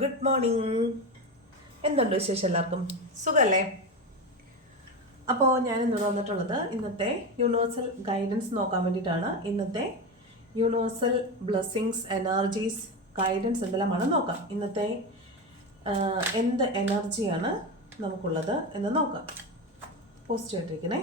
Good morning എന്തുണ്ട് വിശേഷം എല്ലാവർക്കും? സുഖല്ലേ? അപ്പോൾ ഞാൻ ഇന്ന് വന്നിട്ടുള്ളത് ഇന്നത്തെ യൂണിവേഴ്സൽ ഗൈഡൻസ് നോക്കാൻ വേണ്ടിയിട്ടാണ്. ഇന്നത്തെ യൂണിവേഴ്സൽ ബ്ലെസ്സിങ്സ് എനർജീസ് ഗൈഡൻസ് എന്തെല്ലാമാണ് നോക്കാം. ഇന്നത്തെ എന്ത് എനർജിയാണ് നമുക്കുള്ളത് എന്ന് നോക്കാം. പോസിറ്റീവായിട്ടിരിക്കണേ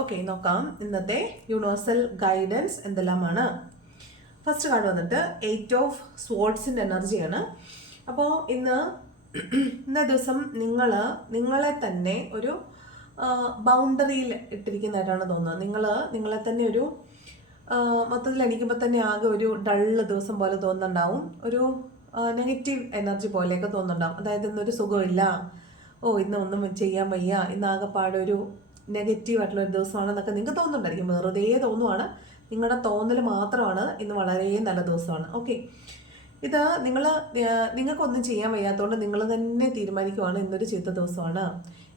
ഓക്കെ നോക്കാം. ഇന്നത്തെ യൂണിവേഴ്സൽ ഗൈഡൻസ് എന്തെല്ലാമാണ്? ഫസ്റ്റ് കാർഡ് വന്നിട്ട് എയ്റ്റ് ഓഫ് സ്പോർട്സിന്റെ എനർജിയാണ് അപ്പോൾ ഇന്ന് ഇന്നേ ദിവസം നിങ്ങൾ നിങ്ങളെ തന്നെ ഒരു ബൗണ്ടറിയിൽ ഇട്ടിരിക്കുന്നതായിട്ടാണ് തോന്നുന്നത്. നിങ്ങൾ നിങ്ങളെ തന്നെ ഒരു മൊത്തത്തിൽ എണീക്കുമ്പോൾ തന്നെ ആകെ ഒരു ഡള്ള് ദിവസം പോലെ തോന്നുന്നുണ്ടാവും. ഒരു നെഗറ്റീവ് എനർജി പോലെയൊക്കെ തോന്നുന്നുണ്ടാവും. അതായത് ഇന്നൊരു സുഖമില്ല. ഓ ഇന്ന് ഒന്നും ചെയ്യാൻ വയ്യ. ഇന്ന് ഒരു നെഗറ്റീവ് ആയിട്ടുള്ള ഒരു ദിവസമാണെന്നൊക്കെ നിങ്ങൾക്ക് തോന്നുന്നുണ്ടായിരിക്കും. വെറുതെ തോന്നുവാണ്. നിങ്ങളുടെ തോന്നൽ മാത്രമാണ് ഇന്ന് വളരെ നല്ല ദിവസമാണ്. ഓക്കെ ഇത് നിങ്ങൾ നിങ്ങൾക്കൊന്നും ചെയ്യാൻ വയ്യാത്തതുകൊണ്ട് നിങ്ങൾ തന്നെ തീരുമാനിക്കുവാണ് ഇന്നൊരു ചീത്ത ദിവസമാണ്.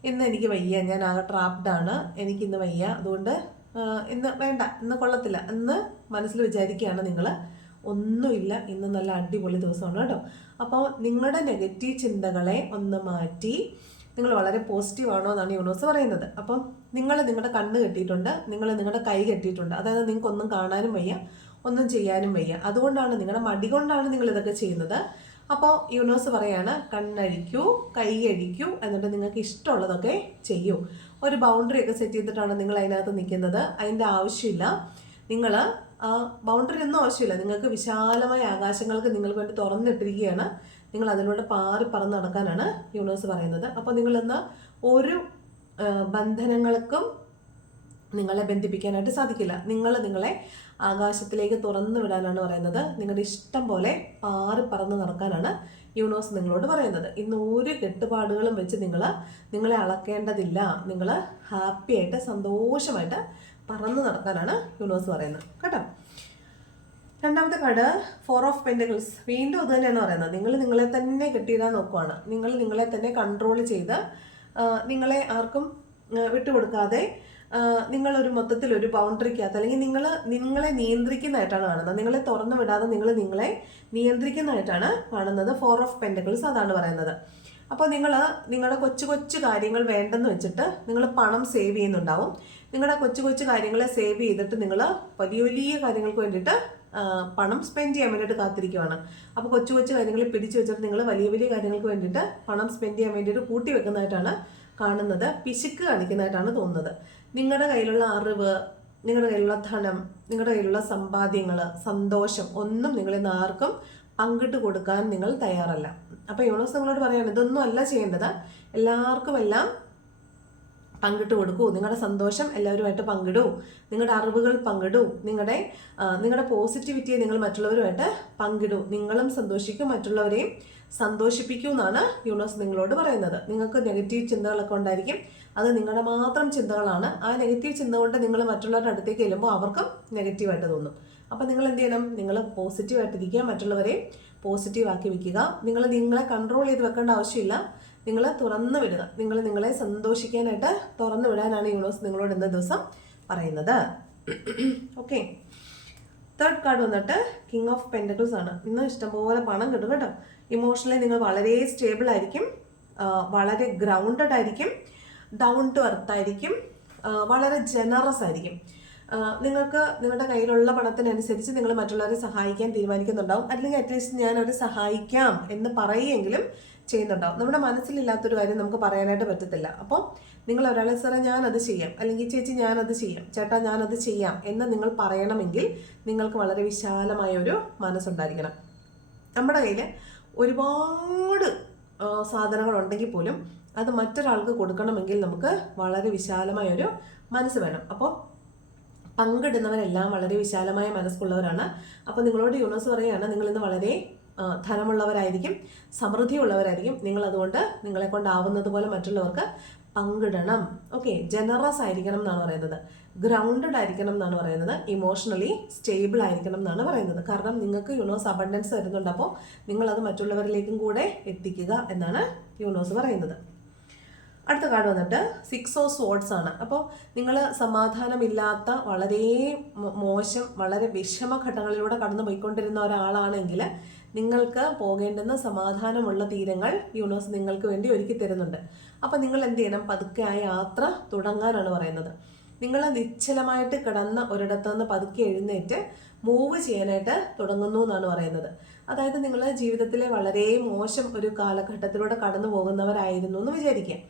ഇന്ന് എനിക്ക് വയ്യ ഞാൻ ആകെ ട്രാപ്ഡാണ് എനിക്ക് ഇന്ന് വയ്യ. അതുകൊണ്ട് ഇന്ന് വേണ്ട ഇന്ന് കൊള്ളത്തില്ല. ഇന്ന് മനസ്സിൽ വിചാരിക്കുകയാണ് നിങ്ങൾ. ഒന്നുമില്ല ഇന്ന് നല്ല അടിപൊളി ദിവസമാണ് കേട്ടോ. അപ്പോൾ നിങ്ങളുടെ നെഗറ്റീവ് ചിന്തകളെ ഒന്ന് മാറ്റി നിങ്ങൾ വളരെ പോസിറ്റീവാണോ എന്നാണ് യൂണിവേഴ്സ് പറയുന്നത്. അപ്പം നിങ്ങൾ നിങ്ങളുടെ കണ്ണ് കെട്ടിയിട്ടുണ്ട് നിങ്ങൾ നിങ്ങളുടെ കൈ കെട്ടിയിട്ടുണ്ട്. അതായത് നിങ്ങൾക്ക് ഒന്നും കാണാനും വയ്യ ഒന്നും ചെയ്യാനും വയ്യ. അതുകൊണ്ടാണ് നിങ്ങളുടെ മടി കൊണ്ടാണ് നിങ്ങൾ ഇതൊക്കെ ചെയ്യുന്നത്. അപ്പോൾ യൂണിവേഴ്സ് പറയാണ് കണ്ണഴിക്കൂ കൈ അഴിക്കൂ എന്നിട്ട് നിങ്ങൾക്ക് ഇഷ്ടമുള്ളതൊക്കെ ചെയ്യൂ. ഒരു ബൗണ്ടറി ഒക്കെ സെറ്റ് ചെയ്തിട്ടാണ് നിങ്ങൾ അതിനകത്ത് നിൽക്കുന്നത്. അതിന്റെ ആവശ്യമില്ല. നിങ്ങൾ ബൗണ്ടറി ഒന്നും ആവശ്യമില്ല. നിങ്ങൾക്ക് വിശാലമായ ആകാശങ്ങൾക്ക് നിങ്ങൾക്ക് വേണ്ടി തുറന്നിട്ടിരിക്കുകയാണ്. നിങ്ങൾ അതിലൂടെ പാറി പറന്ന് നടക്കാനാണ് യൂണിവേഴ്സ് പറയുന്നത്. അപ്പോൾ നിങ്ങളിന്ന് ഒരു ബന്ധനങ്ങൾക്കും നിങ്ങളെ ബന്ധിപ്പിക്കാനായിട്ട് സാധിക്കില്ല. നിങ്ങൾ നിങ്ങളെ ആകാശത്തിലേക്ക് തുറന്നു വിടാനാണ് പറയുന്നത്. നിങ്ങളുടെ ഇഷ്ടം പോലെ പാറി പറന്ന് നടക്കാനാണ് യൂണിവേഴ്സ് നിങ്ങളോട് പറയുന്നത്. ഇന്ന് ഒരു കെട്ടുപാടുകളും വെച്ച് നിങ്ങൾ നിങ്ങളെ അളക്കേണ്ടതില്ല. നിങ്ങൾ ഹാപ്പിയായിട്ട് സന്തോഷമായിട്ട് പറന്ന് നടക്കാനാണ് യൂണിവേഴ്സ് പറയുന്നത്. കേട്ടോ? രണ്ടാമത്തെ കാർഡ് ഫോർ ഓഫ് പെന്റക്കിൾസ് വീണ്ടും അത് തന്നെയാണ് പറയുന്നത്. നിങ്ങൾ നിങ്ങളെ തന്നെ കെട്ടിയിടാൻ നോക്കുവാണ്. നിങ്ങൾ നിങ്ങളെ തന്നെ കൺട്രോൾ ചെയ്ത് നിങ്ങളെ ആർക്കും വിട്ടുകൊടുക്കാതെ നിങ്ങൾ നിങ്ങളൊരു മൊത്തത്തിൽ ഒരു ബൗണ്ടറിക്കകത്ത് അല്ലെങ്കിൽ നിങ്ങൾ നിങ്ങളെ നിയന്ത്രിക്കുന്നതായിട്ടാണ് കാണുന്നത്. നിങ്ങളെ തുറന്നു വിടാതെ നിങ്ങൾ നിങ്ങളെ നിയന്ത്രിക്കുന്നതായിട്ടാണ് കാണുന്നത് ഫോർ ഓഫ് പെന്റക്കിൾസ് അതാണ് പറയുന്നത്. അപ്പോൾ നിങ്ങൾ നിങ്ങളുടെ കൊച്ചു കൊച്ചു കാര്യങ്ങൾ വേണ്ടെന്ന് വെച്ചിട്ട് നിങ്ങൾ പണം സേവ് ചെയ്യുന്നുണ്ടാവും. നിങ്ങളുടെ കൊച്ചു കൊച്ചു കാര്യങ്ങളെ സേവ് ചെയ്തിട്ട് നിങ്ങൾ വലിയ വലിയ കാര്യങ്ങൾക്ക് വേണ്ടിയിട്ട് പണം സ്പെൻഡ് ചെയ്യാൻ വേണ്ടിയിട്ട് കാത്തിരിക്കുവാണ്. അപ്പോൾ കൊച്ചു കൊച്ചു കാര്യങ്ങൾ പിടിച്ചു വെച്ചിട്ട് നിങ്ങൾ വലിയ വലിയ കാര്യങ്ങൾക്ക് വേണ്ടിയിട്ട് പണം സ്പെൻഡ് ചെയ്യാൻ വേണ്ടിയിട്ട് കൂട്ടി വെക്കുന്നതായിട്ടാണ് കാണുന്നത്. പിശുക്ക് കാണിക്കുന്നതായിട്ടാണ് തോന്നുന്നത്. നിങ്ങളുടെ കയ്യിലുള്ള അറിവ് നിങ്ങളുടെ കയ്യിലുള്ള ധനം നിങ്ങളുടെ കയ്യിലുള്ള സമ്പാദ്യങ്ങൾ സന്തോഷം ഒന്നും നിങ്ങളിൽ നിന്ന് ആർക്കും പങ്കിട്ട് കൊടുക്കാൻ നിങ്ങൾ തയ്യാറല്ല. അപ്പോൾ യൂണിവേഴ്സ് നിങ്ങളോട് പറയാണ് ഇതൊന്നും അല്ല ചെയ്യേണ്ടത്. എല്ലാവർക്കും എല്ലാം പങ്കിട്ട് കൊടുക്കൂ. നിങ്ങളുടെ സന്തോഷം എല്ലാവരുമായിട്ട് പങ്കിടൂ. നിങ്ങളുടെ അറിവുകൾ പങ്കിടൂ. നിങ്ങളുടെ നിങ്ങളുടെ പോസിറ്റിവിറ്റിയെ നിങ്ങൾ മറ്റുള്ളവരുമായിട്ട് പങ്കിടൂ. നിങ്ങളും സന്തോഷിക്കും മറ്റുള്ളവരെയും സന്തോഷിപ്പിക്കൂ എന്നാണ് യൂണിവേഴ്സ് നിങ്ങളോട് പറയുന്നത്. നിങ്ങൾക്ക് നെഗറ്റീവ് ചിന്തകളൊക്കെ ഉണ്ടായിരിക്കും. അത് നിങ്ങളുടെ മാത്രം ചിന്തകളാണ്. ആ നെഗറ്റീവ് ചിന്ത കൊണ്ട് നിങ്ങൾ മറ്റുള്ളവരുടെ അടുത്തേക്ക് ചെല്ലുമ്പോൾ അവർക്കും നെഗറ്റീവായിട്ട് തോന്നും. അപ്പോൾ നിങ്ങൾ എന്ത് ചെയ്യണം? നിങ്ങൾ പോസിറ്റീവായിട്ടിരിക്കുക മറ്റുള്ളവരെ പോസിറ്റീവ് ആക്കി വെക്കുക. നിങ്ങൾ നിങ്ങളെ കൺട്രോൾ ചെയ്ത് വെക്കേണ്ട ആവശ്യമില്ല. നിങ്ങൾ തുറന്നു വിടുക. നിങ്ങൾ നിങ്ങളെ സന്തോഷിക്കാനായിട്ട് തുറന്നു വിടാനാണ് യൂണിവേഴ്സ് നിങ്ങളോട് ഇന്ന ദിവസം പറയുന്നത്. ഓക്കെ തേർഡ് കാർഡ് വന്നിട്ട് കിങ് ഓഫ് പെന്റക്കിൾസ് ആണ്. ഇന്ന് ഇഷ്ടംപോലെ പണം കിട്ടും കേട്ടോ. ഇമോഷണലി നിങ്ങൾ വളരെ സ്റ്റേബിൾ ആയിരിക്കും. വളരെ ഗ്രൗണ്ടഡ് ആയിരിക്കും. ഡൗൺ ടു എർത്ത് ആയിരിക്കും. വളരെ ജനറസ് ആയിരിക്കും. നിങ്ങൾക്ക് നിങ്ങളുടെ കയ്യിലുള്ള പണത്തിനനുസരിച്ച് നിങ്ങൾ മറ്റുള്ളവരെ സഹായിക്കാൻ തീരുമാനിക്കുന്നുണ്ടാവും. അല്ലെങ്കിൽ അറ്റ്ലീസ്റ്റ് ഞാൻ അവരെ സഹായിക്കാം എന്ന് പറയുമെങ്കിലും ചെയ്യുന്നുണ്ടാവും. നമ്മുടെ മനസ്സിലില്ലാത്തൊരു കാര്യം നമുക്ക് പറയാനായിട്ട് പറ്റത്തില്ല. അപ്പോൾ നിങ്ങൾ ഒരാളെ സാറേ ഞാനത് ചെയ്യാം. അല്ലെങ്കിൽ ചേച്ചി ഞാനത് ചെയ്യാം. ചേട്ടാ ഞാനത് ചെയ്യാം. എന്ന് നിങ്ങൾ പറയണമെങ്കിൽ നിങ്ങൾക്ക് വളരെ വിശാലമായ ഒരു മനസ്സുണ്ടായിരിക്കണം. നമ്മുടെ കയ്യിൽ ഒരുപാട് സാധനങ്ങളുണ്ടെങ്കിൽ പോലും അത് മറ്റൊരാൾക്ക് കൊടുക്കണമെങ്കിൽ നമുക്ക് വളരെ വിശാലമായ ഒരു മനസ്സ് വേണം. അപ്പോൾ പങ്കിടുന്നവരെല്ലാം വളരെ വിശാലമായ മനസ്സുള്ളവരാണ്. അപ്പോൾ നിങ്ങളോട് യൂണിവേഴ്സ് പറയുകയാണ് നിങ്ങളിന്ന് വളരെ ധനമുള്ളവരായിരിക്കും സമൃദ്ധിയുള്ളവരായിരിക്കും. നിങ്ങൾ അതുകൊണ്ട് നിങ്ങളെ കൊണ്ടാവുന്നത് പോലെ മറ്റുള്ളവർക്ക് പങ്കിടണം. ഓക്കെ ജനറസ് ആയിരിക്കണം എന്നാണ് പറയുന്നത്. ഗ്രൗണ്ടഡ് ആയിരിക്കണം എന്നാണ് പറയുന്നത്. ഇമോഷണലി സ്റ്റേബിൾ ആയിരിക്കണം എന്നാണ് പറയുന്നത്. കാരണം നിങ്ങൾക്ക് യൂണോസ് അബണ്ടൻസ് തരുന്നുണ്ട്. അപ്പോൾ നിങ്ങളത് മറ്റുള്ളവരിലേക്കും കൂടെ എത്തിക്കുക എന്നാണ് യൂണോസ് പറയുന്നത്. അടുത്ത കാർഡ് വന്നിട്ട് സിക്സ് ഓഫ് സോഡ്സ് ആണ്. അപ്പോൾ നിങ്ങൾ സമാധാനമില്ലാത്ത വളരെ മോശം വളരെ വിഷമഘട്ടങ്ങളിലൂടെ കടന്നു പോയിക്കൊണ്ടിരുന്ന ഒരാളാണെങ്കിൽ നിങ്ങൾക്ക് പോകേണ്ടുന്ന സമാധാനമുള്ള തീരങ്ങൾ യൂണിവേഴ്സ് നിങ്ങൾക്ക് വേണ്ടി ഒരുക്കി തരുന്നുണ്ട്. അപ്പോൾ നിങ്ങൾ എന്ത് ചെയ്യണം? പതുക്കെ ആ യാത്ര തുടങ്ങാനാണ് പറയുന്നത്. നിങ്ങൾ നിശ്ചലമായിട്ട് കിടന്ന ഒരിടത്തു നിന്ന് പതുക്കെ എഴുന്നേറ്റ് മൂവ് ചെയ്യാനായിട്ട് തുടങ്ങുന്നു എന്നാണ് പറയുന്നത്. അതായത് നിങ്ങൾ ജീവിതത്തിലെ വളരെ മോശം ഒരു കാലഘട്ടത്തിലൂടെ കടന്നു പോകുന്നവരായിരുന്നു എന്ന് വിചാരിക്കാം.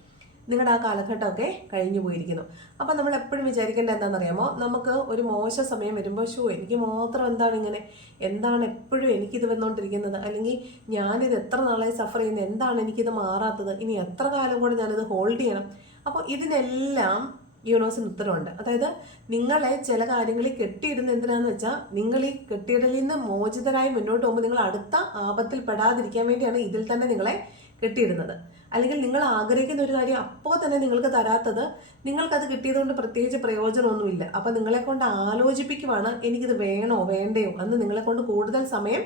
നിങ്ങളുടെ ആ കാലഘട്ടമൊക്കെ കഴിഞ്ഞു പോയിരിക്കുന്നു. അപ്പോൾ നമ്മൾ എപ്പോഴും വിചാരിക്കേണ്ടത് എന്താണെന്നറിയാമോ? നമുക്ക് ഒരു മോശ സമയം വരുമ്പോൾ ഷോ എനിക്ക് മാത്രം എന്താണ് ഇങ്ങനെ? എന്താണ് എപ്പോഴും എനിക്കിത് വന്നുകൊണ്ടിരിക്കുന്നത്? അല്ലെങ്കിൽ ഞാനിത് എത്ര നാളായി സഫർ ചെയ്യുന്നത്? എന്താണ് എനിക്കിത് മാറാത്തത്? ഇനി എത്ര കാലം കൂടെ ഞാനിത് ഹോൾഡ് ചെയ്യണം? അപ്പോൾ ഇതിനെല്ലാം യൂണിവേഴ്സിന് ഉത്തരവുണ്ട്. അതായത് നിങ്ങളെ ചില കാര്യങ്ങളിൽ കെട്ടിയിടുന്ന എന്തിനാന്ന് വെച്ചാൽ നിങ്ങൾ ഈ കെട്ടിയിടലിൽ നിന്ന് മോചിതരായി മുന്നോട്ട് പോകുമ്പോൾ നിങ്ങൾ അടുത്ത ആപത്തിൽ പെടാതിരിക്കാൻ വേണ്ടിയാണ് ഇതിൽ തന്നെ നിങ്ങളെ കെട്ടിയിടുന്നത്. അല്ലെങ്കിൽ നിങ്ങൾ ആഗ്രഹിക്കുന്ന ഒരു കാര്യം അപ്പോൾ തന്നെ നിങ്ങൾക്ക് തരാത്തത് നിങ്ങൾക്കത് കിട്ടിയതുകൊണ്ട് പ്രത്യേകിച്ച് പ്രയോജനമൊന്നുമില്ല. അപ്പോൾ നിങ്ങളെ കൊണ്ട് ആലോചിപ്പിക്കുവാണ് എനിക്കിത് വേണോ വേണ്ടയോ എന്ന് നിങ്ങളെ കൊണ്ട് കൂടുതൽ സമയം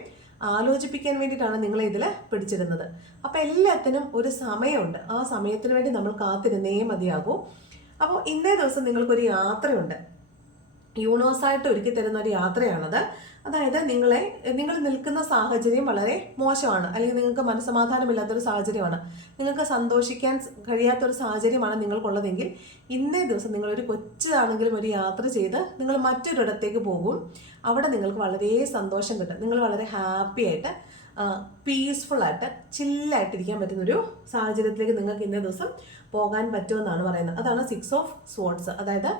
ആലോചിപ്പിക്കാൻ വേണ്ടിയിട്ടാണ് നിങ്ങളെ ഇതിൽ പിടിച്ചിരുന്നത്. അപ്പോൾ എല്ലാത്തിനും ഒരു സമയമുണ്ട്. ആ സമയത്തിന് വേണ്ടി നമ്മൾ കാത്തിരുന്നേ മതിയാകൂ. അപ്പോൾ ഇന്നേ ദിവസം നിങ്ങൾക്കൊരു യാത്രയുണ്ട്. യൂണിവേഴ്സായിട്ട് ഒരുക്കി തരുന്ന ഒരു യാത്രയാണത്. അതായത് നിങ്ങളെ നിങ്ങൾ നിൽക്കുന്ന സാഹചര്യം വളരെ മോശമാണ്. അല്ലെങ്കിൽ നിങ്ങൾക്ക് മനസ്സമാധാനമില്ലാത്തൊരു സാഹചര്യമാണ്. നിങ്ങൾക്ക് സന്തോഷിക്കാൻ കഴിയാത്തൊരു സാഹചര്യമാണ് നിങ്ങൾക്കുള്ളതെങ്കിൽ ഇന്നേ ദിവസം നിങ്ങളൊരു കൊച്ചാണെങ്കിലും ഒരു യാത്ര ചെയ്ത് നിങ്ങൾ മറ്റൊരിടത്തേക്ക് പോകും. അവിടെ നിങ്ങൾക്ക് വളരെ സന്തോഷം കിട്ടും. നിങ്ങൾ വളരെ ഹാപ്പി ആയിട്ട് പീസ്ഫുൾ ആയിട്ട് ചില്ലായിട്ടിരിക്കാൻ പറ്റുന്നൊരു സാഹചര്യത്തിലേക്ക് നിങ്ങൾക്ക് ഇന്നേ ദിവസം പോകാൻ പറ്റുമെന്നാണ് പറയുന്നത്. അതാണ് സിക്സ് ഓഫ് സ്പോർട്സ് അതായത്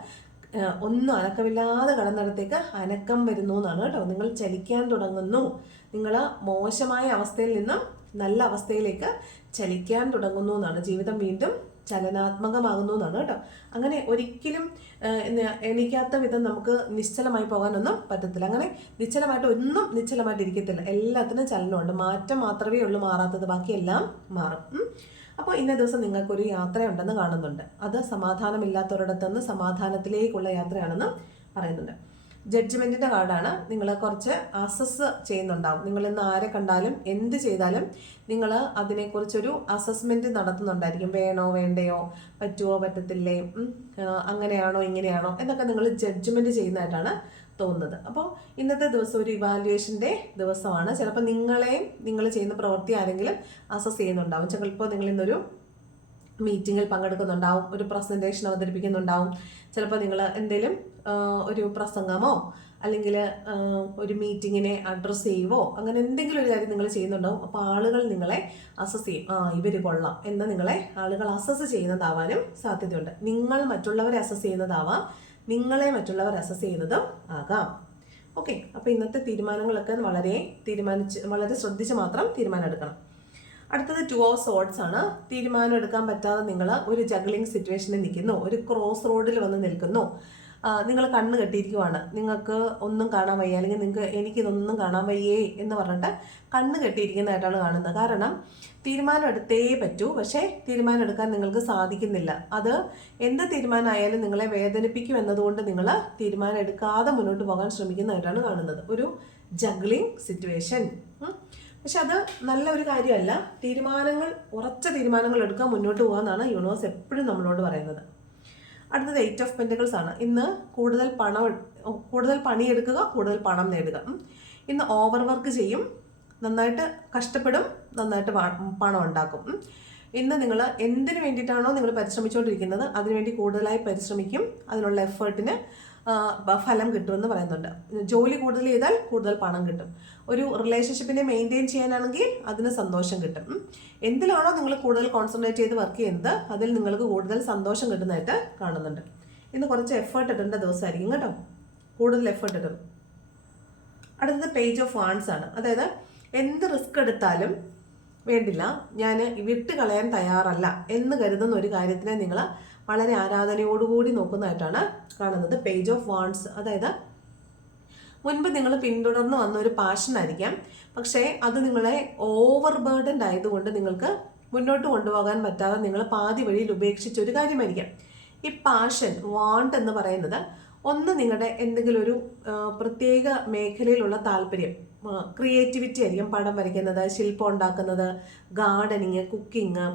ഒന്നും അനക്കമില്ലാതെ കടന്നിടത്തേക്ക് അനക്കം വരുന്നു എന്നാണ് കേട്ടോ. നിങ്ങൾ ചലിക്കാൻ തുടങ്ങുന്നു. നിങ്ങൾ മോശമായ അവസ്ഥയിൽ നിന്നും നല്ല അവസ്ഥയിലേക്ക് ചലിക്കാൻ തുടങ്ങുന്നു എന്നാണ് ജീവിതം വീണ്ടും ചലനാത്മകമാകുന്നു എന്നാണ് കേട്ടോ. അങ്ങനെ ഒരിക്കലും എണീക്കാത്ത വിധം നമുക്ക് നിശ്ചലമായി പോകാനൊന്നും പറ്റത്തില്ല. അങ്ങനെ നിശ്ചലമായിട്ട് ഒന്നും നിശ്ചലമായിട്ട് ഇരിക്കത്തില്ല എല്ലാത്തിനും ചലനമുണ്ട്. മാറ്റം മാത്രമേ ഉള്ളൂ മാറാത്തത്. ബാക്കിയെല്ലാം മാറും. അപ്പോൾ ഇന്നേ ദിവസം നിങ്ങൾക്കൊരു യാത്രയുണ്ടെന്ന് കാണുന്നുണ്ട്. അത് സമാധാനമില്ലാത്തവരിടത്തുനിന്ന് സമാധാനത്തിലേക്കുള്ള യാത്രയാണെന്ന് പറയുന്നുണ്ട്. ജഡ്ജ്മെന്റിന്റെ കാർഡാണ്. നിങ്ങൾ കുറച്ച് അസസ് ചെയ്യുന്നുണ്ടാവും. നിങ്ങൾ ഇന്ന് ആരെ കണ്ടാലും എന്ത് ചെയ്താലും നിങ്ങൾ അതിനെക്കുറിച്ചൊരു അസസ്മെന്റ് നടത്തുന്നുണ്ടായിരിക്കും. വേണോ വേണ്ടയോ പറ്റുമോ പറ്റത്തില്ലേ? അങ്ങനെയാണോ ഇങ്ങനെയാണോ എന്നൊക്കെ നിങ്ങൾ ജഡ്ജ്മെന്റ് ചെയ്യുന്നതായിട്ടാണ് തോന്നുന്നത്. അപ്പോൾ ഇന്നത്തെ ദിവസം ഒരു ഇവാലുവേഷന്റെ ദിവസമാണ്. ചിലപ്പോൾ നിങ്ങളെയും നിങ്ങൾ ചെയ്യുന്ന പ്രവൃത്തി ആരെങ്കിലും അസസ് ചെയ്യുന്നുണ്ടാവും. ചിലപ്പോൾ നിങ്ങൾ ഇന്നൊരു മീറ്റിങ്ങിൽ പങ്കെടുക്കുന്നുണ്ടാവും. ഒരു പ്രസന്റേഷൻ അവതരിപ്പിക്കുന്നുണ്ടാവും. ചിലപ്പോൾ നിങ്ങൾ എന്തെങ്കിലും ഒരു പ്രസംഗമോ അല്ലെങ്കിൽ ഒരു മീറ്റിങ്ങിനെ അഡ്രസ്സ് ചെയ്യുവോ അങ്ങനെ എന്തെങ്കിലും ഒരു കാര്യം നിങ്ങൾ ചെയ്യുന്നുണ്ടാവും. അപ്പോൾ ആളുകൾ നിങ്ങളെ അസസ് ചെയ്യും. ആ ഇവർ കൊള്ളാം എന്ന് നിങ്ങളെ ആളുകൾ അസസ് ചെയ്യുന്നതാവാനും സാധ്യതയുണ്ട്. നിങ്ങൾ മറ്റുള്ളവരെ അസസ് ചെയ്യുന്നതാവാം നിങ്ങളെ മറ്റുള്ളവർ അസസ് ചെയ്യുന്നതും ആകാം. ഓക്കെ അപ്പോൾ ഇന്നത്തെ തീരുമാനങ്ങളൊക്കെ വളരെ തീരുമാനിച്ച് വളരെ ശ്രദ്ധിച്ച് മാത്രം തീരുമാനം എടുക്കണം. അടുത്തത് ടു ഓഫ് സോട്ട്സ് ആണ്. തീരുമാനം എടുക്കാൻ പറ്റാതെ നിങ്ങൾ ഒരു ജഗ്ലിംഗ് സിറ്റുവേഷനിൽ നിൽക്കുന്നു ഒരു ക്രോസ് റോഡിൽ വന്ന് നിൽക്കുന്നു. നിങ്ങൾ കണ്ണ് കെട്ടിയിരിക്കുവാണ്. നിങ്ങൾക്ക് ഒന്നും കാണാൻ വയ്യ. അല്ലെങ്കിൽ നിങ്ങൾക്ക് എനിക്കിതൊന്നും കാണാൻ വയ്യേ എന്ന് പറഞ്ഞിട്ട് കണ്ണ് കെട്ടിയിരിക്കുന്നതായിട്ടാണ് കാണുന്നത്. കാരണം തീരുമാനം എടുത്തേ പറ്റൂ. പക്ഷേ തീരുമാനം എടുക്കാൻ നിങ്ങൾക്ക് സാധിക്കുന്നില്ല. അത് എന്ത് തീരുമാനമായാലും നിങ്ങളെ വേദനിപ്പിക്കും എന്നതുകൊണ്ട് നിങ്ങൾ തീരുമാനം എടുക്കാതെ മുന്നോട്ട് പോകാൻ ശ്രമിക്കുന്നതായിട്ടാണ് കാണുന്നത്. ഒരു ജഗ്ലിംഗ് സിറ്റുവേഷൻ പക്ഷെ അത് നല്ല ഒരു കാര്യമല്ല. തീരുമാനങ്ങൾ ഉറച്ച തീരുമാനങ്ങൾ എടുക്കാൻ മുന്നോട്ട് പോകാമെന്നാണ് യൂണിവേഴ്സ് എപ്പോഴും നമ്മളോട് പറയുന്നത്. അടുത്തത് എയ്റ്റ് ഓഫ് പെന്റക്കിൾസ് ആണ്. ഇന്ന് കൂടുതൽ പണം കൂടുതൽ പണിയെടുക്കുക കൂടുതൽ പണം നേടുക. ഇന്ന് ഓവർ വർക്ക് ചെയ്യും നന്നായിട്ട് കഷ്ടപ്പെടും നന്നായിട്ട് പണം ഉണ്ടാക്കും. ഇന്ന് നിങ്ങൾ എന്തിനു വേണ്ടിയിട്ടാണോ നിങ്ങൾ പരിശ്രമിച്ചുകൊണ്ടിരിക്കുന്നത് അതിനുവേണ്ടി കൂടുതലായി പരിശ്രമിക്കും അതിനുള്ള എഫേർട്ടിന് ഫലം കിട്ടുമെന്ന് പറയുന്നുണ്ട്. ജോലി കൂടുതൽ ചെയ്താൽ കൂടുതൽ പണം കിട്ടും. ഒരു റിലേഷൻഷിപ്പിനെ മെയിന്റെയിൻ ചെയ്യാനാണെങ്കിൽ അതിന് സന്തോഷം കിട്ടും. എന്തിലാണോ നിങ്ങൾ കൂടുതൽ കോൺസെൻട്രേറ്റ് ചെയ്ത് വർക്ക് ചെയ്യുന്നത് അതിൽ നിങ്ങൾക്ക് കൂടുതൽ സന്തോഷം കിട്ടുന്നതായിട്ട് കാണുന്നുണ്ട്. ഇന്ന് കുറച്ച് എഫേർട്ട് ഇടേണ്ട ദിവസമായിരിക്കും കേട്ടോ. കൂടുതൽ എഫേർട്ട് ഇടും. അടുത്തത് പേജ് ഓഫ് വാൺസ് ആണ്. അതായത് എന്ത് റിസ്ക് എടുത്താലും വേണ്ടില്ല ഞാൻ വിട്ട് കളയാൻ തയ്യാറല്ല എന്ന് കരുതുന്ന ഒരു കാര്യത്തിനെ നിങ്ങൾ വളരെ ആരാധനയോടുകൂടി നോക്കുന്നതായിട്ടാണ് കാണുന്നത്. പേജ് ഓഫ് വാൺസ് അതായത് മുൻപ് നിങ്ങൾ പിന്തുടർന്ന് വന്ന ഒരു പാഷനായിരിക്കാം പക്ഷേ അത് നിങ്ങളെ ഓവർ ബേർഡൻഡ് ആയതുകൊണ്ട് നിങ്ങൾക്ക് മുന്നോട്ട് കൊണ്ടുപോകാൻ പറ്റാതെ നിങ്ങൾ പാതി വഴിയിൽ ഉപേക്ഷിച്ച ഒരു കാര്യമായിരിക്കാം. ഈ പാഷൻ വാണ്ട് എന്ന് പറയുന്നത് ഒന്ന് നിങ്ങളുടെ എന്തെങ്കിലും ഒരു പ്രത്യേക മേഖലയിലുള്ള താല്പര്യം. ക്രിയേറ്റിവിറ്റി ആയിരിക്കും പടം വരയ്ക്കുന്നത് ശില്പം ഉണ്ടാക്കുന്നത് ഗാർഡനിങ് കുക്കിംഗ്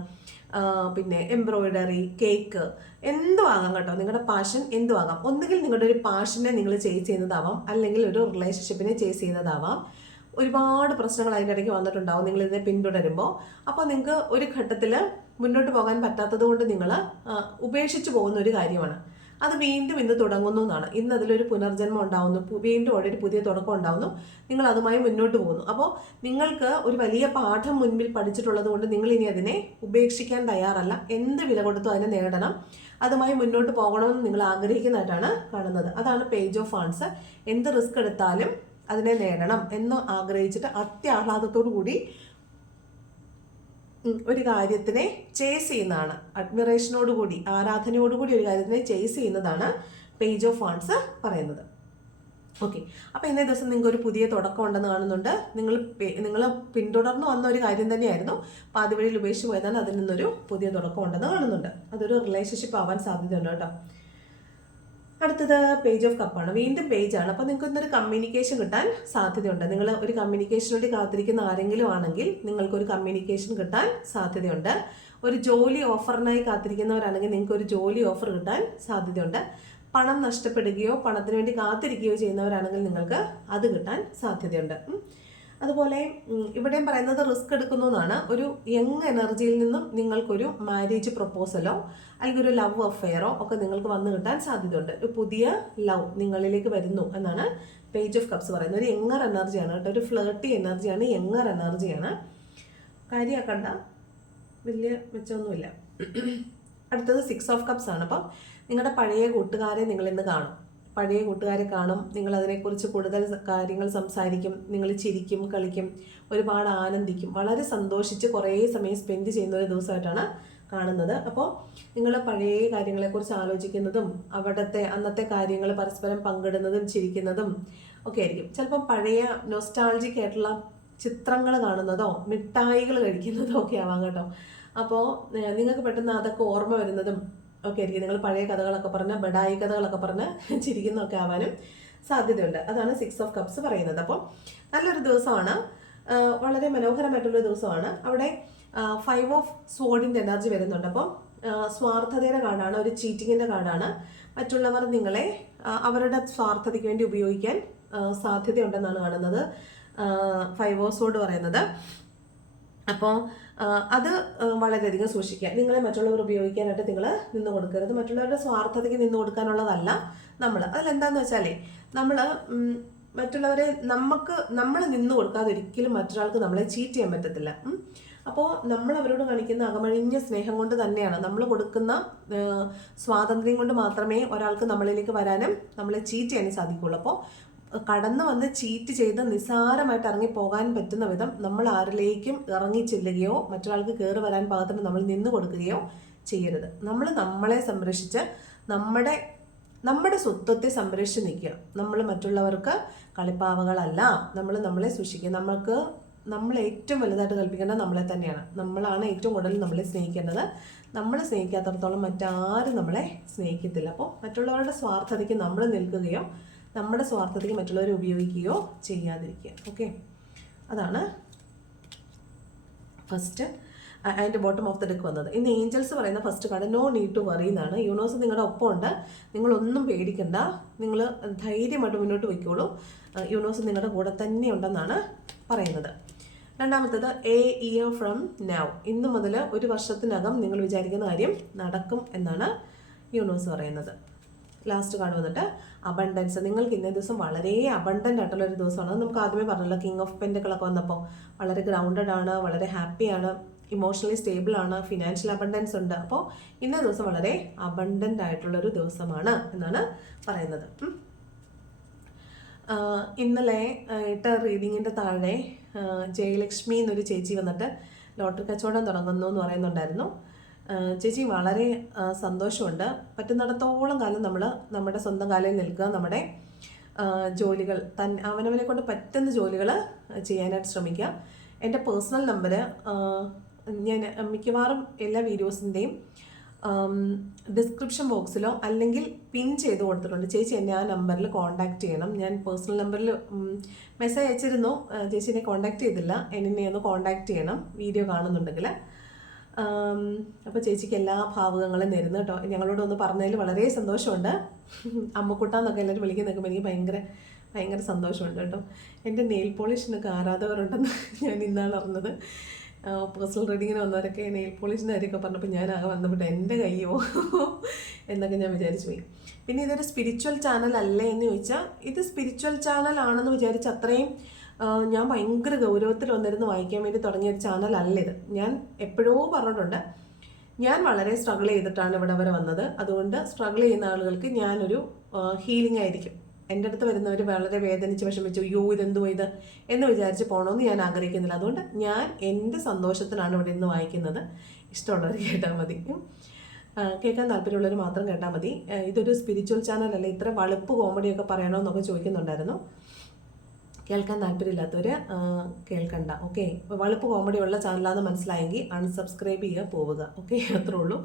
പിന്നെ എംബ്രോയിഡറി കേക്ക് എന്തും ആകാം കേട്ടോ. നിങ്ങളുടെ പാഷൻ എന്തും ആകാം. ഒന്നുകിൽ നിങ്ങളുടെ ഒരു പാഷനെ നിങ്ങൾ ചേസ് ചെയ്യുന്നതാവാം. അല്ലെങ്കിൽ ഒരു റിലേഷൻഷിപ്പിനെ ചേസ് ചെയ്യുന്നതാവാം. ഒരുപാട് പ്രശ്നങ്ങൾ അതിന്റെ ഇടയ്ക്ക് വന്നിട്ടുണ്ടാവും. നിങ്ങൾ ഇതിനെ പിന്തുടരുമ്പോൾ. അപ്പോൾ നിങ്ങൾക്ക് ഒരു ഘട്ടത്തിൽ മുന്നോട്ട് പോകാൻ പറ്റാത്തത് കൊണ്ട് നിങ്ങൾ ഉപേക്ഷിച്ച് പോകുന്ന ഒരു കാര്യമാണ്. അത് വീണ്ടും ഇന്ന് തുടങ്ങുന്നു എന്നാണ്. ഇന്ന് അതിലൊരു പുനർജന്മം ഉണ്ടാവുന്നു. വീണ്ടും അവിടെ ഒരു പുതിയ തുടക്കം ഉണ്ടാവുന്നു. നിങ്ങൾ അതുമായി മുന്നോട്ട് പോകുന്നു. അപ്പോൾ നിങ്ങൾക്ക് ഒരു വലിയ പാഠം മുൻപിൽ പഠിച്ചിട്ടുള്ളത് കൊണ്ട് നിങ്ങൾ ഇനി അതിനെ ഉപേക്ഷിക്കാൻ തയ്യാറല്ല. എന്ത് വില കൊടുത്തും അതിനെ നേടണം. അതുമായി മുന്നോട്ട് പോകണമെന്ന് നിങ്ങൾ ആഗ്രഹിക്കുന്നതായിട്ടാണ് കാണുന്നത്. അതാണ് പേജ് ഓഫ് ഫാൺസ് എന്ത് റിസ്ക് എടുത്താലും അതിനെ നേടണം എന്ന് ആഗ്രഹിച്ചിട്ട് അത്യാഹ്ലാദത്തോടു കൂടി ഒരു കാര്യത്തിനെ ചേസ് ചെയ്യുന്നതാണ്. അഡ്മിറേഷനോടുകൂടി ആരാധനയോടുകൂടി ഒരു കാര്യത്തിനെ ചേസ് ചെയ്യുന്നതാണ് പേജ് ഓഫ് ഫാൺസ് പറയുന്നത്. ഓക്കെ അപ്പോൾ ഇന്നേ ദിവസം നിങ്ങൾക്ക് ഒരു പുതിയ തുടക്കം ഉണ്ടെന്ന് കാണുന്നുണ്ട്. നിങ്ങൾ നിങ്ങൾ പിന്തുടർന്നു വന്ന ഒരു കാര്യം തന്നെയായിരുന്നു. അപ്പോൾ വഴിയിൽ ഉപേക്ഷിച്ച് പോയതാണ്. അതിൽ നിന്നൊരു പുതിയ തുടക്കം ഉണ്ടെന്ന് കാണുന്നുണ്ട്. അതൊരു റിലേഷൻഷിപ്പ് ആവാൻ സാധ്യതയുണ്ട് കേട്ടോ. അടുത്തത് പേജ് ഓഫ് കപ്പാണ്. വീണ്ടും പേജ് ആണ്. അപ്പോൾ നിങ്ങൾക്ക് ഇന്നൊരു കമ്മ്യൂണിക്കേഷൻ കിട്ടാൻ സാധ്യതയുണ്ട്. നിങ്ങൾ ഒരു കമ്മ്യൂണിക്കേഷൻ വേണ്ടി കാത്തിരിക്കുന്ന ആരെങ്കിലും ആണെങ്കിൽ നിങ്ങൾക്കൊരു കമ്മ്യൂണിക്കേഷൻ കിട്ടാൻ സാധ്യതയുണ്ട്. ഒരു ജോലി ഓഫറിനായി കാത്തിരിക്കുന്നവരാണെങ്കിൽ നിങ്ങൾക്ക് ഒരു ജോലി ഓഫർ കിട്ടാൻ സാധ്യതയുണ്ട്. പണം നഷ്ടപ്പെടുകയോ പണത്തിന് വേണ്ടി കാത്തിരിക്കുകയോ ചെയ്യുന്നവരാണെങ്കിൽ നിങ്ങൾക്ക് അത് കിട്ടാൻ സാധ്യതയുണ്ട്. അതുപോലെ ഇവിടെ പറയുന്നത് റിസ്ക് എടുക്കുന്നു എന്നാണ് ഒരു യങ് എനർജിയിൽ നിന്നും നിങ്ങൾക്കൊരു മാരേജ് പ്രപ്പോസലോ അല്ലെങ്കിൽ ഒരു ലവ് അഫെയറോ ഒക്കെ നിങ്ങൾക്ക് വന്നു കിട്ടാൻ സാധ്യതയുണ്ട്. ഒരു പുതിയ ലവ് നിങ്ങളിലേക്ക് വരുന്നു എന്നാണ് പേജ് ഓഫ് കപ്സ് പറയുന്നത്. ഒരു യങ്ങർ എനർജിയാണ് കേട്ടോ. ഒരു ഫ്ലേർട്ടി എനർജിയാണ് യങ്ങർ എനർജിയാണ്. കാര്യമാക്കണ്ട വലിയ മെച്ചമൊന്നുമില്ല. അടുത്തത് സിക്സ് ഓഫ് കപ്സ് ആണ്. അപ്പം നിങ്ങളുടെ പഴയ കൂട്ടുകാരെ നിങ്ങൾ ഇന്ന് കാണും. പഴയ കൂട്ടുകാരെ കാണും. നിങ്ങൾ അതിനെക്കുറിച്ച് കൂടുതൽ കാര്യങ്ങൾ സംസാരിക്കും. നിങ്ങൾ ചിരിക്കും കളിക്കും ഒരുപാട് ആനന്ദിക്കും. വളരെ സന്തോഷിച്ച് കുറേ സമയം സ്പെൻഡ് ചെയ്യുന്ന ഒരു ദിവസമായിട്ടാണ് കാണുന്നത്. അപ്പോൾ നിങ്ങൾ പഴയ കാര്യങ്ങളെക്കുറിച്ച് ആലോചിക്കുന്നതും അവിടുത്തെ അന്നത്തെ കാര്യങ്ങൾ പരസ്പരം പങ്കിടുന്നതും ചിരിക്കുന്നതും ഒക്കെ ആയിരിക്കും. ചിലപ്പോൾ പഴയ നൊസ്റ്റാൾജിക് ആയിട്ടുള്ള ചിത്രങ്ങൾ കാണുന്നതോ മിഠായികൾ കഴിക്കുന്നതോ ഒക്കെ ആവാം കേട്ടോ. അപ്പോൾ നിങ്ങൾക്ക് പെട്ടെന്ന് അതൊക്കെ ഓർമ്മ വരുന്നതും ഒക്കെ ആയിരിക്കും. നിങ്ങൾ പഴയ കഥകളൊക്കെ പറഞ്ഞ് ബഡായി കഥകളൊക്കെ പറഞ്ഞ് ചിരിക്കുന്നൊക്കെ ആവാനും സാധ്യതയുണ്ട്. അതാണ് സിക്സ് ഓഫ് കപ്സ് പറയുന്നത്. അപ്പോൾ നല്ലൊരു ദിവസമാണ്. വളരെ മനോഹരമായിട്ടുള്ള ദിവസമാണ്. അവിടെ ഫൈവ് ഓഫ് സോഡിന്റെ എനർജി വരുന്നുണ്ട്. അപ്പോൾ സ്വാർത്ഥതയുടെ കാർഡാണ് ഒരു ചീറ്റിങ്ങിന്റെ കാർഡാണ് മറ്റുള്ളവർ നിങ്ങളെ അവരുടെ സ്വാർത്ഥതയ്ക്ക് വേണ്ടി ഉപയോഗിക്കാൻ സാധ്യതയുണ്ടെന്നാണ് കാണുന്നത് ഫൈവ് ഓഫ് സോഡ് പറയുന്നത്. അപ്പോൾ അത് വളരെയധികം സൂക്ഷിക്കുക. നിങ്ങളെ മറ്റുള്ളവർ ഉപയോഗിക്കാനായിട്ട് നിങ്ങൾ നിന്ന് കൊടുക്കരുത്. മറ്റുള്ളവരുടെ സ്വാർത്ഥതയ്ക്ക് നിന്ന് കൊടുക്കാനുള്ളതല്ല നമ്മൾ അതിലെന്താന്ന് വെച്ചാലേ നമ്മൾ മറ്റുള്ളവരെ നമുക്ക് നമ്മൾ നിന്ന് കൊടുക്കാതെ ഒരിക്കലും മറ്റൊരാൾക്ക് നമ്മളെ ചീറ്റ് ചെയ്യാൻ പറ്റത്തില്ല. അപ്പോൾ നമ്മൾ അവരോട് കാണിക്കുന്ന അകമഴിഞ്ഞ സ്നേഹം കൊണ്ട് തന്നെയാണ് നമ്മൾ കൊടുക്കുന്ന സ്വാതന്ത്ര്യം കൊണ്ട് മാത്രമേ ഒരാൾക്ക് നമ്മളിലേക്ക് വരാനും നമ്മളെ ചീറ്റ് ചെയ്യാനും സാധിക്കുള്ളൂ അപ്പോൾ കടന്നു വന്ന് ചീറ്റ് ചെയ്ത് നിസ്സാരമായിട്ട് ഇറങ്ങി പോകാൻ പറ്റുന്ന വിധം നമ്മൾ ആരിലേക്കും ഇറങ്ങി ചെല്ലുകയോ മറ്റൊരാൾക്ക് കയറി വരാൻ പാകത്തിന് നമ്മൾ നിന്ന് കൊടുക്കുകയോ ചെയ്യരുത്. നമ്മൾ നമ്മളെ സംരക്ഷിച്ച് നമ്മുടെ നമ്മുടെ സ്വത്വത്തെ സംരക്ഷിച്ച് നിൽക്കുക. നമ്മൾ മറ്റുള്ളവർക്ക് കളിപ്പാവകളല്ല. നമ്മൾ നമ്മളെ സൂക്ഷിക്കുക. നമ്മൾക്ക് നമ്മൾ ഏറ്റവും വലുതായിട്ട് കൽപ്പിക്കേണ്ടത് നമ്മളെ തന്നെയാണ്. നമ്മളാണ് ഏറ്റവും കൂടുതൽ നമ്മളെ സ്നേഹിക്കേണ്ടത്. നമ്മൾ സ്നേഹിക്കാത്തടത്തോളം മറ്റാരും നമ്മളെ സ്നേഹിക്കത്തില്ല. അപ്പോൾ മറ്റുള്ളവരുടെ സ്വാർത്ഥതയ്ക്ക് നമ്മൾ നിൽക്കുകയോ നമ്മുടെ സ്വാർത്ഥതയ്ക്ക് മറ്റുള്ളവരെ ഉപയോഗിക്കുകയോ ചെയ്യാതിരിക്കുക. ഓക്കെ അതാണ് ഫസ്റ്റ് അതിന്റെ ബോട്ടം ഓഫ് ദ ഡെക്ക് വന്നത്. ഇന്ന് ഏഞ്ചൽസ് പറയുന്ന first card no need to worry എന്നാണ്. യൂണിവേഴ്സ് നിങ്ങളുടെ ഒപ്പമുണ്ട്. നിങ്ങളൊന്നും പേടിക്കണ്ട. നിങ്ങൾ ധൈര്യമായിട്ട് മുന്നോട്ട് വയ്ക്കോളൂ. യൂണിവേഴ്സ് നിങ്ങളുടെ കൂടെ തന്നെ ഉണ്ടെന്നാണ് പറയുന്നത്. രണ്ടാമത്തത് എ ഇയർ ഫ്രം നൗ ഇന്ന് മുതൽ ഒരു വർഷത്തിനകം നിങ്ങൾ വിചാരിക്കുന്ന കാര്യം നടക്കും എന്നാണ് യൂണിവേഴ്സ് പറയുന്നത്. ലാസ്റ്റ് കാർഡ് വന്നിട്ട് അബണ്ടൻസ് നിങ്ങൾക്ക് ഇന്നേ ദിവസം വളരെ അബണ്ടന്റ് ആയിട്ടുള്ള ഒരു ദിവസമാണ്. നമുക്ക് ആദ്യമേ പറഞ്ഞല്ലോ കിങ് ഓഫ് പെൻഡുകളൊക്കെ വന്നപ്പോൾ വളരെ ഗ്രൗണ്ടഡ് ആണ് വളരെ ഹാപ്പിയാണ് ഇമോഷണലി സ്റ്റേബിൾ ആണ് ഫിനാൻഷ്യൽ അബണ്ടൻസ് ഉണ്ട്. അപ്പോൾ ഇന്നേ ദിവസം വളരെ അബണ്ടന്റ് ആയിട്ടുള്ളൊരു ദിവസമാണ് എന്നാണ് പറയുന്നത്. ഇന്നലെ ഇട്ട റീഡിങ്ങിന്റെ താഴെ ജയലക്ഷ്മി എന്നൊരു ചേച്ചി വന്നിട്ട് ലോട്ടറി കച്ചവടം തുടങ്ങുന്നു എന്ന് പറയുന്നുണ്ടായിരുന്നു. ചേച്ചി വളരെ സന്തോഷമുണ്ട്. പറ്റുന്നിടത്തോളം കാലം നമ്മൾ നമ്മുടെ സ്വന്തം കാലിൽ നിൽക്കുക. നമ്മുടെ ജോലികൾ തൻ അവനവനെ കൊണ്ട് പറ്റുന്ന ജോലികൾ ചെയ്യാനായിട്ട് ശ്രമിക്കുക. എന്റെ പേഴ്സണൽ നമ്പർ ഞാൻ മിക്കവാറും എല്ലാ വീഡിയോസിന്റെയും ഡിസ്ക്രിപ്ഷൻ ബോക്സിലോ അല്ലെങ്കിൽ പിൻ ചെയ്ത് കൊടുത്തിട്ടുണ്ട്. ചേച്ചി എന്നെ ആ നമ്പറിൽ കോൺടാക്റ്റ് ചെയ്യണം. ഞാൻ പേഴ്സണൽ നമ്പറിൽ മെസ്സേജ് അയച്ചിരുന്നു. ചേച്ചി എന്നെ കോൺടാക്റ്റ് ചെയ്തില്ല. എന്നെ ഒന്ന് കോൺടാക്റ്റ് ചെയ്യണം. വീഡിയോ കാണുന്നുണ്ടെങ്കിൽ അപ്പോൾ ചേച്ചിക്ക് എല്ലാ ഭാവുകങ്ങളും നേരുന്നു കേട്ടോ. ഞങ്ങളോട് ഒന്ന് പറഞ്ഞതിൽ വളരെ സന്തോഷമുണ്ട്. അമ്മക്കുട്ടാന്നൊക്കെ എല്ലാവരും വിളിക്കുന്ന നിൽക്കുമ്പോൾ എനിക്ക് ഭയങ്കര ഭയങ്കര സന്തോഷമുണ്ട് കേട്ടോ. എന്റെ നെയിൽ പോളിഷിനൊക്കെ ആരാധകരുണ്ടെന്ന് ഞാൻ ഇന്നാണ് അറിഞ്ഞത്. പേഴ്സണൽ റീഡിങ്ങിന് വന്നവരൊക്കെ നെയിൽ പോളിഷിന്റെ കാര്യമൊക്കെ പറഞ്ഞപ്പോൾ ഞാൻ ആകെ വന്നപ്പോൾ എന്റെ കയ്യോ എന്നൊക്കെ ഞാൻ വിചാരിച്ചു പോയി. പിന്നെ ഇതൊരു സ്പിരിച്വൽ ചാനൽ അല്ലേ എന്ന് ചോദിച്ചാൽ ഇത് സ്പിരിച്വൽ ചാനൽ ആണെന്ന് വിചാരിച്ച് അത്രയും ഞാൻ ഭയങ്കര ഗൗരവത്തിൽ വന്നിരുന്ന് വായിക്കാൻ വേണ്ടി തുടങ്ങിയ ഒരു ചാനൽ അല്ല ഇത്. ഞാൻ എപ്പോഴോ പറഞ്ഞിട്ടുണ്ട് ഞാൻ വളരെ സ്ട്രഗിൾ ചെയ്തിട്ടാണ് ഇവിടെ വരെ വന്നത്. അതുകൊണ്ട് സ്ട്രഗിൾ ചെയ്യുന്ന ആളുകൾക്ക് ഞാനൊരു ഹീലിംഗ് ആയിരിക്കും. എന്റെ അടുത്ത് വരുന്നവർ വളരെ വേദനിച്ച് വിഷമിച്ചു യോ ഇതെന്തോ ഇത്? എന്ന് വിചാരിച്ച് പോകണമെന്ന് ഞാൻ ആഗ്രഹിക്കുന്നില്ല. അതുകൊണ്ട് ഞാൻ എന്റെ സന്തോഷത്തിനാണ് ഇവിടെ നിന്ന് വായിക്കുന്നത്. ഇഷ്ടമുള്ളവർ കേട്ടാൽ മതി. കേൾക്കാൻ താല്പര്യമുള്ളവർ മാത്രം കേട്ടാൽ മതി. ഇതൊരു സ്പിരിച്വൽ ചാനൽ അല്ല ഇത്ര വളുപ്പ് കോമഡിയൊക്കെ പറയണമെന്നൊക്കെ ചോദിക്കുന്നുണ്ടായിരുന്നു. കേൾക്കാൻ താല്പര്യമില്ലാത്തവർ കേൾക്കണ്ട. ഓക്കെ വളുപ്പ് കോമഡി ഉള്ള ചാനലാണെന്ന് മനസ്സിലായെങ്കിൽ അൺസബ്സ്ക്രൈബ് ചെയ്യുക പോവുക. ഓക്കെ അത്രേ ഉള്ളൂ.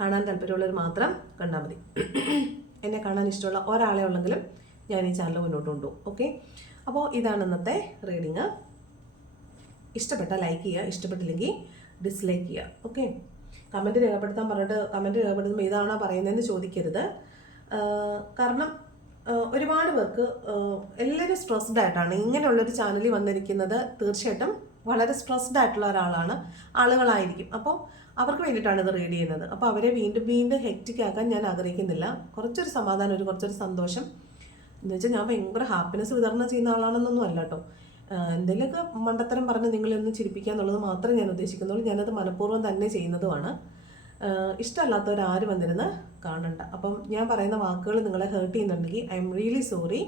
കാണാൻ താല്പര്യമുള്ളവർ മാത്രം കണ്ടാൽ മതി. എന്നെ കാണാൻ ഇഷ്ടമുള്ള ഒരാളെ ഉള്ളെങ്കിലും ഞാൻ ഈ ചാനൽ മുന്നോട്ട് കൊണ്ടുപോകും. ഓക്കെ അപ്പോൾ ഇതാണ് ഇന്നത്തെ റീഡിങ് ഇഷ്ടപ്പെട്ടാൽ ലൈക്ക് ചെയ്യുക ഇഷ്ടപ്പെട്ടില്ലെങ്കിൽ ഡിസ്ലൈക്ക് ചെയ്യുക ഓക്കെ കമന്റ് രേഖപ്പെടുത്താൻ പറഞ്ഞിട്ട് കമന്റ് രേഖപ്പെടുത്തുമ്പോൾ ഇതാണോ പറയുന്നതെന്ന് ചോദിക്കരുത്. കാരണം ഒരുപാട് പേർക്ക് എല്ലാവരും സ്ട്രെസ്ഡ് ആയിട്ടാണ്. ഇങ്ങനെയുള്ളൊരു ചാനലിൽ വന്നിരിക്കുന്നത് തീർച്ചയായിട്ടും വളരെ സ്ട്രെസ്ഡ് ആയിട്ടുള്ള ഒരാളാണ്. ആളുകളായിരിക്കും. അപ്പോൾ അവർക്ക് വേണ്ടിയിട്ടാണ് ഇത് റീഡ് ചെയ്യുന്നത്. അപ്പോൾ അവരെ വീണ്ടും വീണ്ടും ഹെക്റ്റിക് ആക്കാൻ ഞാൻ ആഗ്രഹിക്കുന്നില്ല. കുറച്ചൊരു സമാധാനം ഒരു കുറച്ചൊരു സന്തോഷം. എന്ന് വെച്ചാൽ ഞാൻ ഭയങ്കര ഹാപ്പിനെസ് വിതരണം ചെയ്യുന്ന ആളാണെന്നൊന്നും അല്ല കേട്ടോ എന്തെങ്കിലുമൊക്കെ മണ്ടത്തരം പറഞ്ഞ് നിങ്ങളെ ഒന്ന് ചിരിപ്പിക്കുക എന്നുള്ളത് മാത്രമേ ഞാൻ ഉദ്ദേശിക്കുന്നുള്ളൂ. ഞാനത് മനഃപൂർവം തന്നെ ചെയ്യുന്നതുമാണ്. ആര് വന്നിരുന്ന് കാണണ്ട. അപ്പം ഞാൻ പറയുന്ന വാക്കുകൾ നിങ്ങളെ ഹേർട്ട് ചെയ്യുന്നുണ്ടെങ്കിൽ ഐ എം റിയലി സോറി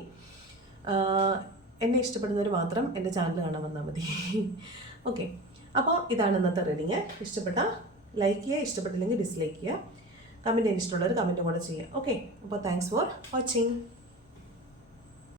എന്നെ ഇഷ്ടപ്പെടുന്നവർ മാത്രം എന്റെ ചാനൽ കാണാൻ വന്നാൽ മതി. ഓക്കെ അപ്പോൾ ഇതാണ് ഇന്നത്തെ റീഡിങ് ഇഷ്ടപ്പെട്ട ലൈക്ക് ചെയ്യുക ഇഷ്ടപ്പെട്ടില്ലെങ്കിൽ ഡിസ്ലൈക്ക് ചെയ്യുക. കമന്റ് ഇഷ്ടമുള്ളവർ കമന്റും കൂടെ ചെയ്യുക. ഓക്കെ അപ്പോൾ താങ്ക്സ് ഫോർ വാച്ചിങ്